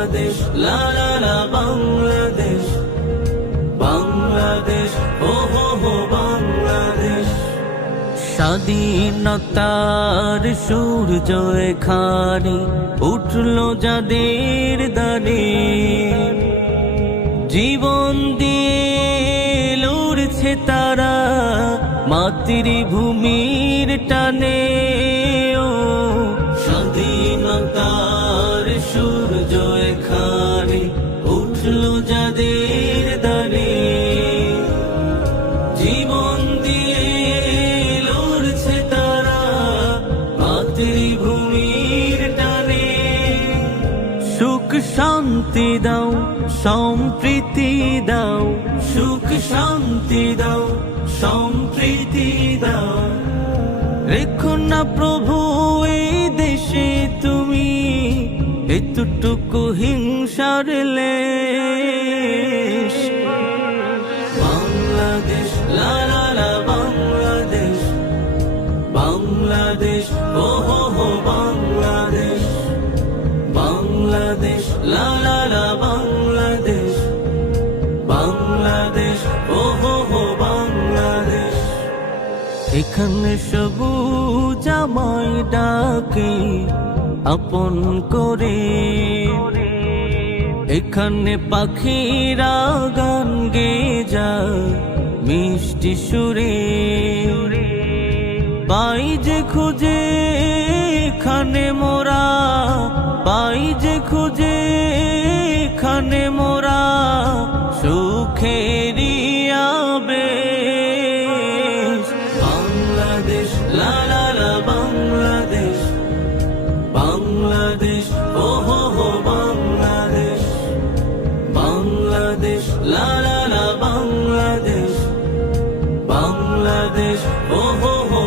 বাংলাদেশ লা লা লা বাংলাদেশ, বাংলাদেশ ও হো হো বাংলাদেশ। স্বাধীনতার সূর্য এখানে উঠলো যাদের দানে, জীবন দিয়ে লড়ছে তারা মাতৃভূমির টানে। ও স্বাধীনতার সূর্য এখানে উঠলো যাদের দানে, জীবন দিয়ে লড়ছে তারা মাতৃভূমির টানে। সুখ শান্তি দাও, সম্প্রীতি দাও, সুখ শান্তি দাও, সম্প্রীতি দাও। রেখো না প্রভু এই দেশে তুমি এতটুকু হিংসার লেশ। বাংলাদেশ লা লা লা বাংলাদেশ, বাংলাদেশ ও হো হো বাংলাদেশ, বাংলাদেশ লা লা লা বাংলাদেশ, বাংলাদেশ ও হো হো বাংলাদেশ। এখানে সবুজ আমায় ডাকে আপন করে, এখানে পাখিরা গান গেয়ে যায় মিষ্টি সুরে। পাই যে খুঁজে এখানে মোরা, পাই যে খুঁজে এখানে মোরা সুখেরি আবেশ। বাংলাদেশ লা লা লা বাংলাদেশ, বাংলাদেশ ও হো হো বাংলাদেশ, বাংলাদেশ লা লা লা বাংলাদেশ, বাংলাদেশ ও হো হো